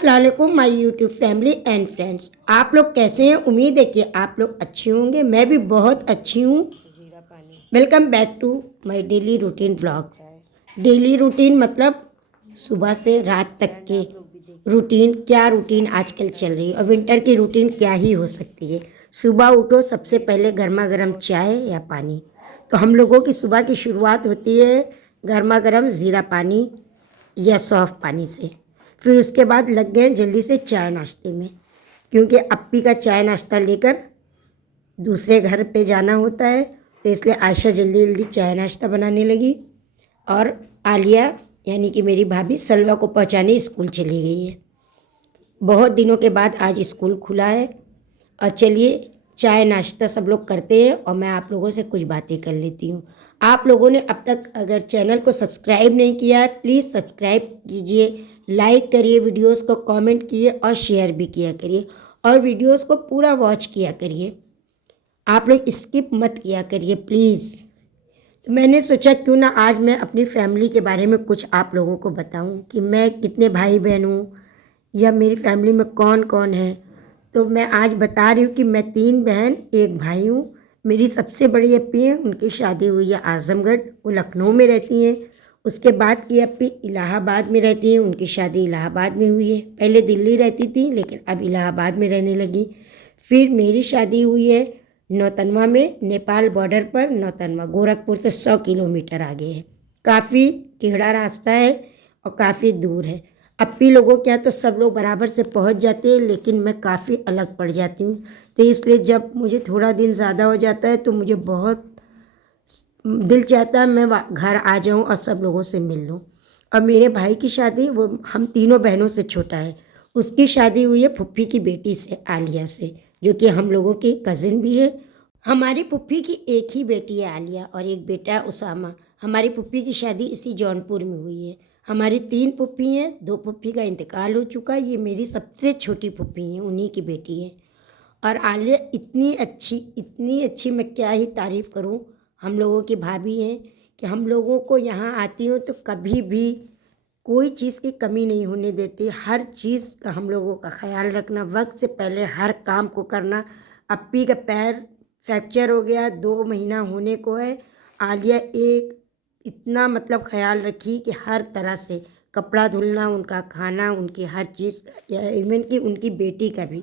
अस्सलाम वालेकुम my YouTube family and friends. आप लोग कैसे हैं? उम्मीद है कि आप लोग अच्छे होंगे। मैं भी बहुत अच्छी हूँ। Welcome back to my daily routine vlogs. Daily routine मतलब सुबह से रात तक के रूटीन। क्या रूटीन आजकल चल रही है और विंटर की रूटीन क्या ही हो सकती है। सुबह उठो, सबसे पहले गर्मा गर्म चाय या पानी। तो हम लोगों की सुबह की शुरुआत होती है गर्मा गर्म ज़ीरा पानी या सौंफ पानी से। फिर उसके बाद लग गए जल्दी से चाय नाश्ते में, क्योंकि अप्पी का चाय नाश्ता लेकर दूसरे घर पे जाना होता है। तो इसलिए आयशा जल्दी जल्दी चाय नाश्ता बनाने लगी और आलिया यानी कि मेरी भाभी सलवा को पहुंचाने स्कूल चली गई है। बहुत दिनों के बाद आज स्कूल खुला है। और चलिए चाय नाश्ता सब लोग करते हैं और मैं आप लोगों से कुछ बातें कर लेती हूँ। आप लोगों ने अब तक अगर चैनल को सब्सक्राइब नहीं किया है, प्लीज़ सब्सक्राइब कीजिए, लाइक करिए, वीडियोस को कमेंट कीजिए और शेयर भी किया करिए और वीडियोस को पूरा वॉच किया करिए। आप लोग स्किप मत किया करिए प्लीज़। तो मैंने सोचा क्यों ना आज मैं अपनी फैमिली के बारे में कुछ आप लोगों को बताऊं कि मैं कितने भाई बहन हूँ या मेरी फैमिली में कौन कौन है। तो मैं आज बता रही हूँ कि मैं 3 बहन 1 भाई हूँ। मेरी सबसे बड़ी अप्पी है, उनकी शादी हुई है आज़मगढ़, वो लखनऊ में रहती हैं। उसके बाद की अप्पी इलाहाबाद में रहती हैं, उनकी शादी इलाहाबाद में हुई है। पहले दिल्ली रहती थी लेकिन अब इलाहाबाद में रहने लगी। फिर मेरी शादी हुई है नौतनवा में, नेपाल बॉर्डर पर। नौतनवा गोरखपुर से 100 किलोमीटर आगे है। काफ़ी टेढ़ा रास्ता है और काफ़ी दूर है। अप्पी लोगों के यहाँ तो सब लोग बराबर से पहुँच जाते हैं, लेकिन मैं काफ़ी अलग पड़ जाती हूँ। तो इसलिए जब मुझे थोड़ा दिन ज़्यादा हो जाता है तो मुझे बहुत दिल चाहता है मैं घर आ जाऊँ और सब लोगों से मिल लूँ। और मेरे भाई की शादी, वो हम तीनों बहनों से छोटा है, उसकी शादी हुई है फुप्पी की बेटी से, आलिया से, जो कि हम लोगों की कज़िन भी है। हमारी फुप्पी की एक ही बेटी है आलिया और एक बेटा है उसामा। हमारी फुप्पी की शादी इसी जौनपुर में हुई है। हमारी 3 फुप्पी हैं, 2 फुप्पी का इंतकाल हो चुका है। ये मेरी सबसे छोटी फुप्पी हैं, उन्हीं की बेटी है। और आलिया इतनी अच्छी मैं क्या ही तारीफ़ करूं। हम लोगों की भाभी हैं कि हम लोगों को यहाँ आती हूँ तो कभी भी कोई चीज़ की कमी नहीं होने देती। हर चीज़ का हम लोगों का ख्याल रखना, वक्त से पहले हर काम को करना। अप्पी का पैर फ्रैक्चर हो गया, 2 महीना होने को है। आलिया एक इतना मतलब ख्याल रखी कि हर तरह से कपड़ा धुलना, उनका खाना, उनकी हर चीज़, इवन कि उनकी बेटी का भी।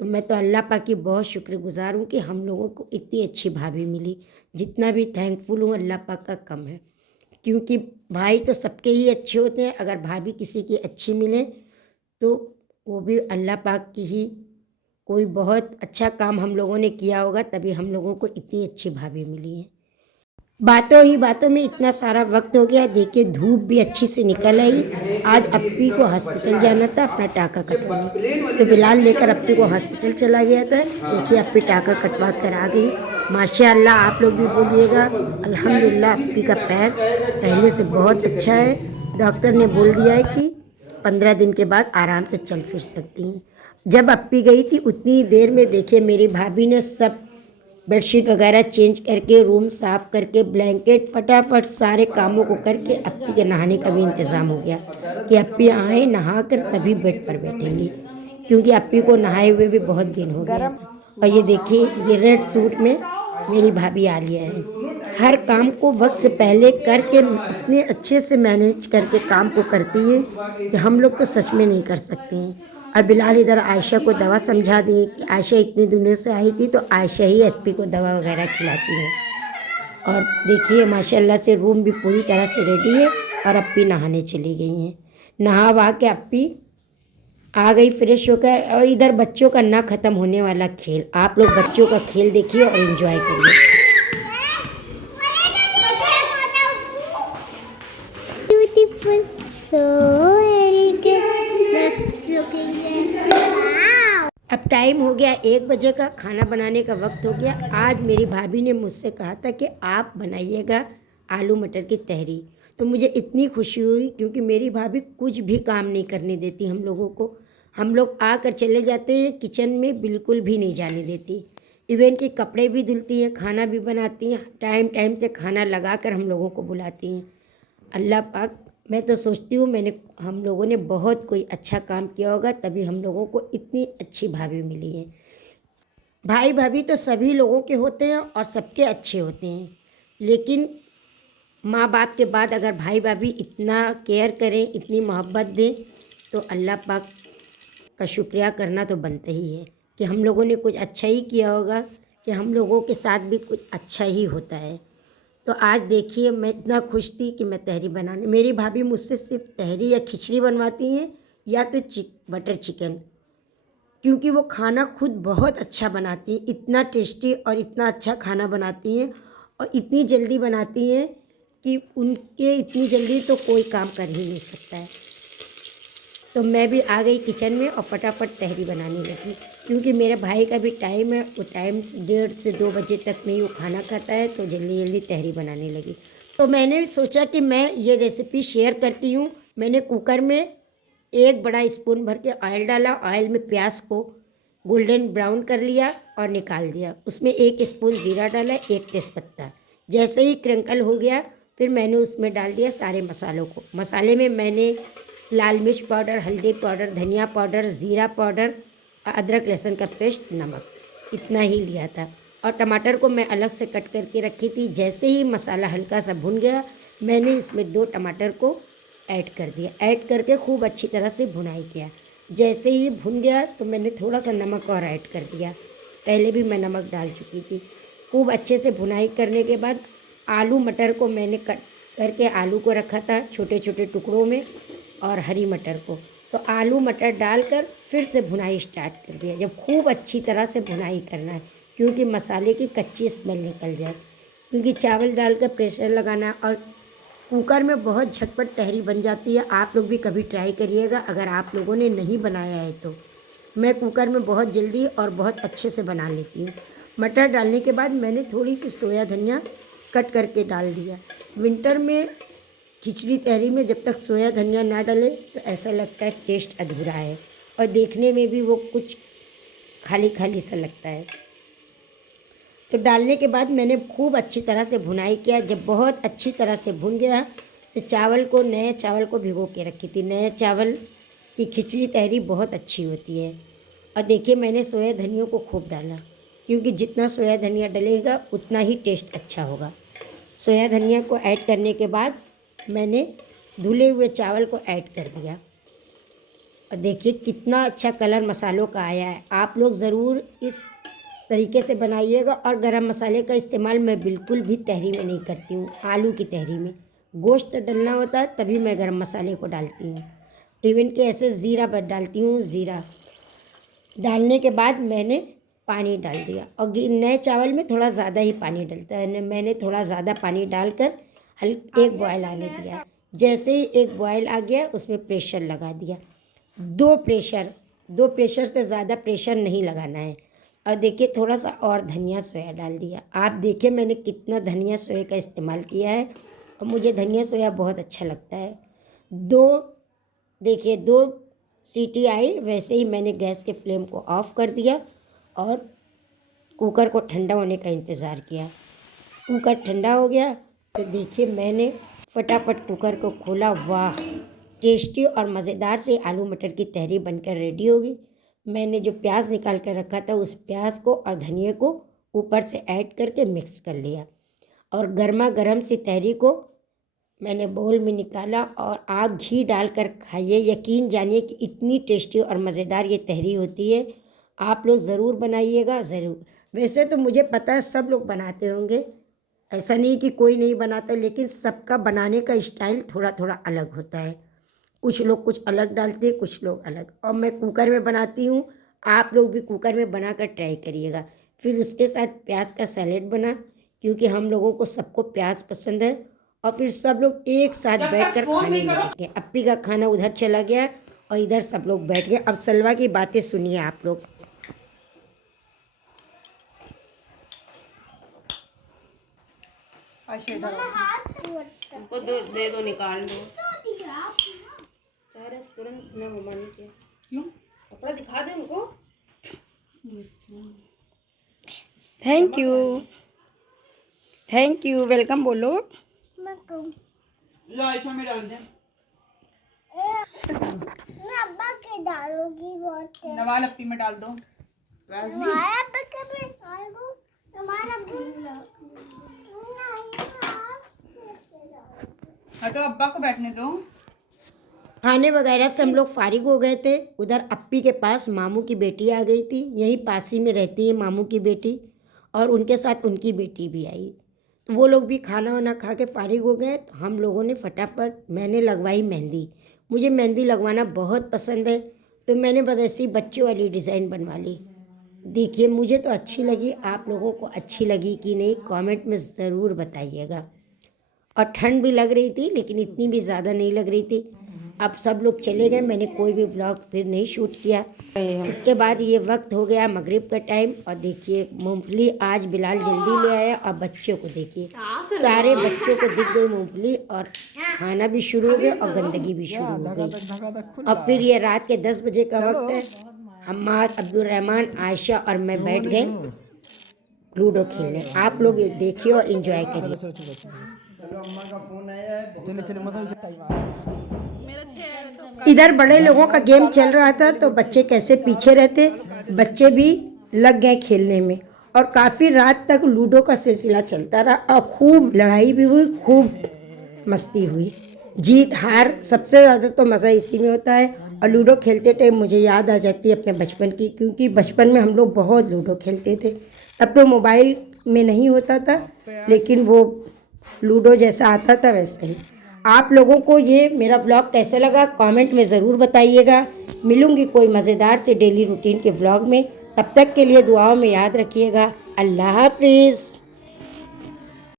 तो मैं तो अल्लाह पाक की बहुत शुक्रगुजार हूँ कि हम लोगों को इतनी अच्छी भाभी मिली। जितना भी थैंकफुल हूँ अल्लाह पाक का कम है, क्योंकि भाई तो सबके ही अच्छे होते हैं। अगर भाभी किसी की अच्छी मिले तो वो भी अल्लाह पाक की ही कोई बहुत अच्छा काम हम लोगों ने किया होगा, तभी हम लोगों को इतनी अच्छी भाभी मिली है। बातों ही बातों में इतना सारा वक्त हो गया। देखिए धूप भी अच्छी से निकल आई। आज अप्पी को हॉस्पिटल जाना था अपना टाका कटवाने, तो बिलाल लेकर अप्पी को हॉस्पिटल चला गया था। देखिए अप्पी टाका कटवा कर आ गई। माशाअल्लाह आप लोग भी बोलिएगा अल्हम्दुलिल्लाह, अप्पी का पैर पहले से बहुत अच्छा है। डॉक्टर ने बोल दिया है कि 15 दिन के बाद आराम से चल फिर सकती हैं। जब अप्पी गई थी उतनी देर में देखिए मेरी भाभी ने सब बेडशीट वगैरह चेंज करके, रूम साफ़ करके, ब्लैंकेट फटाफट सारे कामों को करके अप्पी के नहाने का भी इंतज़ाम हो गया कि अप्पी आए नहा कर तभी बेड पर बैठेंगी, क्योंकि अप्पी को नहाए हुए भी बहुत दिन हो गया था। और ये देखिए ये रेड सूट में मेरी भाभी आलिया है। हर काम को वक्त से पहले करके इतने अच्छे से मैनेज करके काम को करती है कि हम लोग तो सच में नहीं कर सकते हैं। और बिलाल इधर आयशा को दवा समझा दी कि आयशा इतने दिनों से आई थी तो आयशा ही अप्पी को दवा वगैरह खिलाती है। और देखिए माशाल्लाह से रूम भी पूरी तरह से रेडी है और अप्पी नहाने चली गई हैं। नहा वहा के अप्पी आ गई फ्रेश होकर। और इधर बच्चों का ना ख़त्म होने वाला खेल, आप लोग बच्चों का खेल देखिए और एंजॉय करिए। Beautiful, so very good, best looking. Wow. अब टाइम हो गया 1 बजे का, खाना बनाने का वक्त हो गया। आज मेरी भाभी ने मुझसे कहा था कि आप बनाइएगा आलू मटर की तहरी। तो मुझे इतनी खुशी हुई क्योंकि मेरी भाभी कुछ भी काम नहीं करने देती हम लोगों को। हम लोग आकर चले जाते हैं, किचन में बिल्कुल भी नहीं जाने देती। इवन कि कपड़े भी धुलती हैं, खाना भी बनाती हैं, टाइम टाइम से खाना लगाकर हम लोगों को बुलाती हैं। अल्लाह पाक मैं तो सोचती हूँ हम लोगों ने बहुत कोई अच्छा काम किया होगा, तभी हम लोगों को इतनी अच्छी भाभी मिली है। भाई भाभी तो सभी लोगों के होते हैं और सबके अच्छे होते हैं, लेकिन माँ बाप के बाद अगर भाई भाभी इतना केयर करें, इतनी मोहब्बत दें, तो अल्लाह पाक का शुक्रिया करना तो बनता ही है कि हम लोगों ने कुछ अच्छा ही किया होगा, कि हम लोगों के साथ भी कुछ अच्छा ही होता है। तो आज देखिए मैं इतना खुश थी कि मैं तहरी बनाने, मेरी भाभी मुझसे सिर्फ तहरी या खिचड़ी बनवाती हैं या तो बटर चिकन, क्योंकि वो खाना खुद बहुत अच्छा बनाती हैं, इतना टेस्टी और इतना अच्छा खाना बनाती हैं और इतनी जल्दी बनाती हैं कि उनके इतनी जल्दी तो कोई काम कर ही नहीं सकता है। तो मैं भी आ गई किचन में और फटाफट तहरी बनाने लगी, क्योंकि मेरे भाई का भी टाइम है, वो टाइम से 1:30 से 2 बजे तक में ही वो खाना खाता है, तो जल्दी जल्दी तहरी बनाने लगी। तो मैंने भी सोचा कि मैं ये रेसिपी शेयर करती हूँ। मैंने कुकर में 1 बड़ा स्पून भर के ऑयल डाला, ऑयल में प्याज को गोल्डन ब्राउन कर लिया और निकाल दिया। उसमें 1 स्पून ज़ीरा डाला, 1 तेज़पत्ता। जैसे ही क्रंकल हो गया, फिर मैंने उसमें डाल दिया सारे मसालों को। मसाले में मैंने लाल मिर्च पाउडर, हल्दी पाउडर, धनिया पाउडर, ज़ीरा पाउडर, अदरक लहसुन का पेस्ट, नमक, इतना ही लिया था। और टमाटर को मैं अलग से कट करके रखी थी। जैसे ही मसाला हल्का सा भुन गया, मैंने इसमें 2 टमाटर को ऐड कर दिया। ऐड करके खूब अच्छी तरह से भुनाई किया। जैसे ही भुन गया तो मैंने थोड़ा सा नमक और ऐड कर दिया, पहले भी मैं नमक डाल चुकी थी। खूब अच्छे से भुनाई करने के बाद आलू मटर को मैंने कट करके आलू को रखा था छोटे छोटे टुकड़ों में, और हरी मटर को, तो आलू मटर डालकर फिर से भुनाई स्टार्ट कर दिया। जब खूब अच्छी तरह से भुनाई करना है, क्योंकि मसाले की कच्ची स्मेल निकल जाए, क्योंकि चावल डालकर प्रेशर लगाना और कुकर में बहुत झटपट तहरी बन जाती है। आप लोग भी कभी ट्राई करिएगा अगर आप लोगों ने नहीं बनाया है तो। मैं कुकर में बहुत जल्दी और बहुत अच्छे से बना लेती हूँ। मटर डालने के बाद मैंने थोड़ी सी सोया धनिया कट करके डाल दिया। विंटर में खिचड़ी तहरी में जब तक सोया धनिया ना डले तो ऐसा लगता है टेस्ट अधूरा है, और देखने में भी वो कुछ खाली खाली सा लगता है। तो डालने के बाद मैंने खूब अच्छी तरह से भुनाई किया। जब बहुत अच्छी तरह से भुन गया तो नए चावल को भिगो के रखी थी। नए चावल की खिचड़ी तहरी बहुत अच्छी होती है। और देखिए मैंने सोया धनिया को खूब डाला, क्योंकि जितना सोया धनिया डलेगा उतना ही टेस्ट अच्छा होगा। सोया धनिया को ऐड करने के बाद मैंने धुले हुए चावल को ऐड कर दिया, और देखिए कितना अच्छा कलर मसालों का आया है। आप लोग ज़रूर इस तरीके से बनाइएगा। और गरम मसाले का इस्तेमाल मैं बिल्कुल भी तहरी में नहीं करती हूँ। आलू की तहरी में गोश्त डलना होता है तभी मैं गरम मसाले को डालती हूँ। इवन कि ऐसे ज़ीरा बस डालती हूँ। ज़ीरा डालने के बाद मैंने पानी डाल दिया, और नए चावल में थोड़ा ज़्यादा ही पानी डलता है। मैंने थोड़ा ज़्यादा पानी डालकर एक बॉयल आने दिया। जैसे ही एक बॉयल आ गया उसमें प्रेशर लगा दिया। 2 प्रेशर से ज़्यादा प्रेशर नहीं लगाना है। और देखिए थोड़ा सा और धनिया सोया डाल दिया। आप देखिए मैंने कितना धनिया सोया का इस्तेमाल किया है, और मुझे धनिया सोया बहुत अच्छा लगता है। देखिए 2 सीटी आई, वैसे ही मैंने गैस के फ्लेम को ऑफ़ कर दिया और कुकर को ठंडा होने का इंतज़ार किया। कुकर ठंडा हो गया तो देखिए मैंने फटाफट कुकर को खोला। वाह, टेस्टी और मज़ेदार से आलू मटर की तहरी बनकर रेडी होगी। मैंने जो प्याज निकाल कर रखा था उस प्याज को और धनिया को ऊपर से ऐड करके मिक्स कर लिया, और गर्मा गर्म सी तहरी को मैंने बाउल में निकाला। और आप घी डालकर खाइए, यकीन जानिए कि इतनी टेस्टी और मज़ेदार ये तहरी होती है। आप लोग ज़रूर बनाइएगा, ज़रूर। वैसे तो मुझे पता है सब लोग बनाते होंगे, ऐसा नहीं कि कोई नहीं बनाता, लेकिन सबका बनाने का स्टाइल थोड़ा थोड़ा अलग होता है। कुछ लोग कुछ अलग डालते हैं, कुछ लोग अलग। और मैं कुकर में बनाती हूँ, आप लोग भी कुकर में बनाकर ट्राई करिएगा। फिर उसके साथ प्याज का सैलेड बना, क्योंकि हम लोगों को सबको प्याज पसंद है। और फिर सब लोग एक साथ बैठकर खाने में लगे। अप्पी का खाना उधर चला गया और इधर सब लोग बैठ गए। अब सलवा की बातें सुनिए आप लोग। उनको दे दो, निकाल दो। तुरंत न घुमाने के। क्यों? कपड़ा दिखा दे उनको। थैंक यू वेलकम बोलो। लो इसमें डाल दे। मैं अब्बा के डालूंगी बहुत नवाल अपनी में डाल दो। वाजनी हमारा अब्बा के में डाल दूं हमारा अब्बा हटो, अब्बा को बैठने दो। खाने वगैरह से हम लोग फारिग हो गए थे। उधर अप्पी के पास मामू की बेटी आ गई थी, यहीं पास ही में रहती है मामू की बेटी, और उनके साथ उनकी बेटी भी आई। तो वो लोग भी खाना वाना खा के फारिग हो गए। तो हम लोगों ने फटाफट, मैंने लगवाई मेहंदी। मुझे मेहंदी लगवाना बहुत पसंद है, तो मैंने बस ऐसी बच्चों वाली डिज़ाइन बनवा ली। देखिए, मुझे तो अच्छी लगी, आप लोगों को अच्छी लगी कि नहीं कमेंट में ज़रूर बताइएगा। और ठंड भी लग रही थी, लेकिन इतनी भी ज़्यादा नहीं लग रही थी। अब सब लोग चले गए, मैंने कोई भी व्लॉग फिर नहीं शूट किया। उसके बाद ये वक्त हो गया मगरिब का टाइम, और देखिए मूंगफली आज बिलाल जल्दी ले आया। और बच्चों को देखिए, सारे बच्चों को दिख गई मूंगफली, और खाना भी शुरू हो गया और गंदगी भी शुरू हो गई। और फिर ये रात के 10 बजे का वक्त है। हम्माद, अब्दुल रहमान, आयशा और मैं बैठ गए लूडो खेलने। आप लोग ये देखिए और एंजॉय करिए। इधर बड़े लोगों का गेम चल रहा था, तो बच्चे कैसे पीछे रहते, बच्चे भी लग गए खेलने में। और काफ़ी रात तक लूडो का सिलसिला चलता रहा, और खूब लड़ाई भी हुई, खूब मस्ती हुई। जीत हार सबसे ज़्यादा तो मज़ा इसी में होता है। और लूडो खेलते टाइम मुझे याद आ जाती है अपने बचपन की, क्योंकि बचपन में हम लोग बहुत लूडो खेलते थे। तब तो मोबाइल में नहीं होता था, लेकिन वो लूडो जैसा आता था वैसे ही। आप लोगों को ये मेरा व्लॉग कैसा लगा कमेंट में ज़रूर बताइएगा। मिलूंगी कोई मज़ेदार से डेली रूटीन के व्लॉग में। तब तक के लिए दुआओं में याद रखिएगा। अल्लाह हाफिज़।